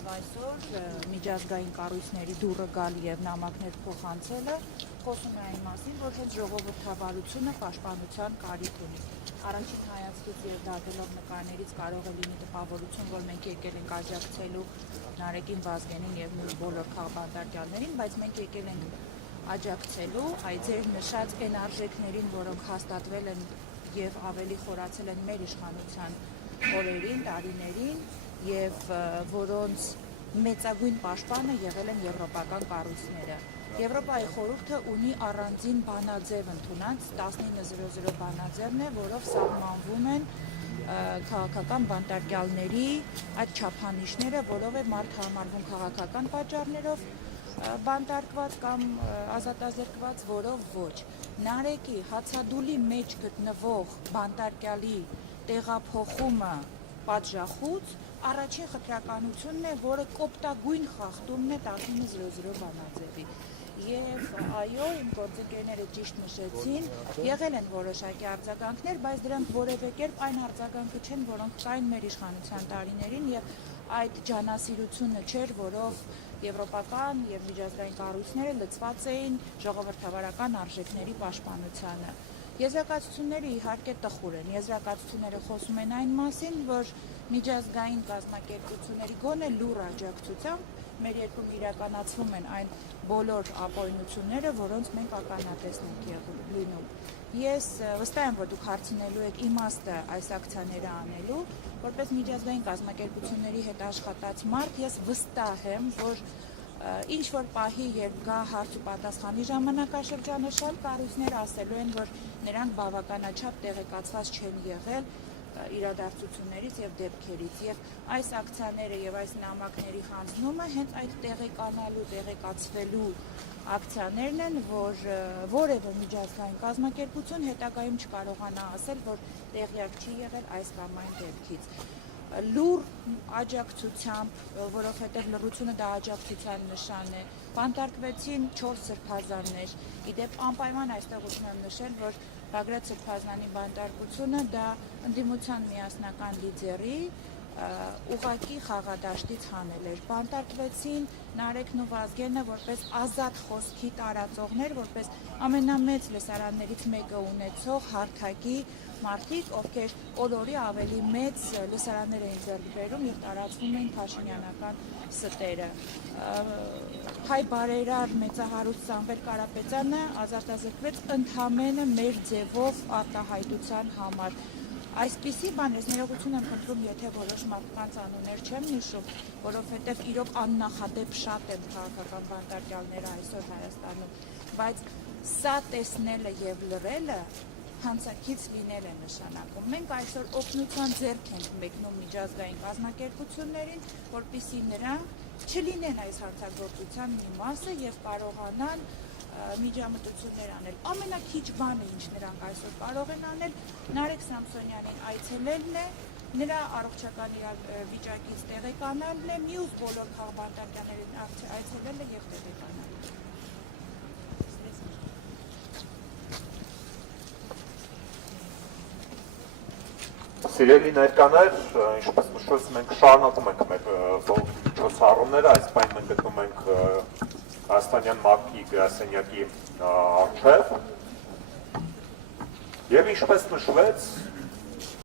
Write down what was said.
եւ այսօր միջազգային կառույցների դուրը գալ եւ նամակներ փոխանցելը խոսում է այն մասին, որ հենց ժողովրդավարությունը պաշտպանության կարիք ունի։ Առաջին հայացքից եւ դատելով նկարներից կարող է լինի տպավորություն, որ մենք եկել ենք աջակցելու Նարեկին Վազգենին եւ բոլոր քաղաքապետարներին, բայց մենք եկել ենք աջակցելու այդ ձեր նշած այն արժեքներին, որոնք հաստատվել են եւ ավելի խորացել են մեր իշխանության օրերին, տարիներին եւ որոնց մեծագույն պաշտպանը եղել են եվրոպական կառույցները։ Եվրոպայի խորհուրդը ունի առանձին բանաձև ընդունած 1900 բանաձևն է, որով սահմանվում են քաղաքական բանտարկյալների այդ չափանիշները, որով է մարդ համարվում քաղաքական պատճառներով բանտարկված կամ ազատազրկված, որով ոչ։ Նարեկի հացադուլի մեջ գտնվող բանտարկյալի տեղափոխումը պատժախուց առաջին խտրականությունն է, որը կոպտագույն խախտումն է 1900 բանաձևի։ Եվ այո, իմ գործընկերները ճիշտ նշեցին, եղել են որոշակի արձագանքներ, բայց դրանք որևէ կերպ այն արձագանքը չեն, որոնք կային մեր իշխանության տարիներին եւ այդ ջանասիրությունը չէր, որով եվրոպական եւ միջազգային կառույցները լծված էին ժողովրդավարական արժեքների պաշտպանությանը։ Եզրակացությունները իհարկե տխուր են։ Եզրակացությունները խոսում են այն մասին, որ միջազգային կազմակերպությունների գոնե լուռ աջակցությամբ մեր երկրում իրականացվում են այն բոլոր ապօրինությունները, որոնց մենք ականատես ենք լինում։ Ես վստահ եմ, որ դուք հարցնելու եք իմաստը այս ակցիաները անելու, որպես միջազգային կազմակերպությունների հետ աշխատած մարդ, ես վստահ եմ, որ ինչ որ պահի, երբ գա հարց ու պատասխանի ժամանակաշրջանը, շատ կառույցներ ասելու են, որ նրանք բավականաչափ տեղեկացված չեն եղել իրադարձություններից եւ դեպքերից եւ այս ակցիաները եւ այս նամակների հանձնումը հենց այդ տեղեկանալու, տեղեկացվելու ակցիաներն են, որ որևէ միջազգային կազմակերպություն հետագայում չկարողանա ասել, որ տեղյակ չի եղել այս կամ այն դեպքից։ Լուր աջակցությամբ, որովհետև լռությունը դա աջակցության նշան է, բանտարկվեցին 4 սրբազաններ։ Իդեպ անպայման այստեղ ուզում եմ նշել, որ Բագրատ Սրբազանի բանտարկությունը դա ընդդիմության միասնական լիդերի ուղղակի խաղադաշտից հանել էր։ Բանտարկվեցին Նարեկն ու Վազգենը որպես ազատ խոսքի տարածողներ, որպես ամենամեծ լսարաններից մեկը ունեցող հարթակի մարդիկ, ովքեր օր-օրի ավելի մեծ լսարաններ էին ձեռք բերում եւ տարածվում էին փաշինյանական ստերը։ Հայ բարերար մեծահարուստ Սամվել Կարապետյանը ազատազրկվեց ընդամենը մեր ձևով արտահայտության համար։ Այսպիսի բան, ես ներողություն եմ խնդրում, եթե որոշ մարդկանց անուններ չեմ նշում, որովհետև իրոք աննախադեպ շատ են քաղաքական բանտարկյալները այսօր Հայաստանում, բայց սա տեսնելը եւ լռելը հանցակից լինել է նշանակում։ Մենք այսօր օգնության ձեռք ենք մեկնում միջազգային կազմակերպություններին, որպեսզի նրանք չլինեն այս հանցագործության մի մասը եւ կարողանան միջամտություններ անել։ Ամենաքիչ բանը, ինչ նրանք այսօր կարող են անել, Նարեկ Սամսոնյանին այցելելն է, նրա առողջական վիճակից տեղեկանալն է, մյուս բոլոր քաղաքապետարներին այցելելը եւ տեղեկանալը։ Սիրելի ներկաներ, ինչպես նշվեց, մենք շարունակում ենք մեր միջոցառումները, այս պայն մենք գտնում ենք Հայաստանյան ՄԱԿ-ի գրասենյակի առջև, եւ ինչպես նշվեց,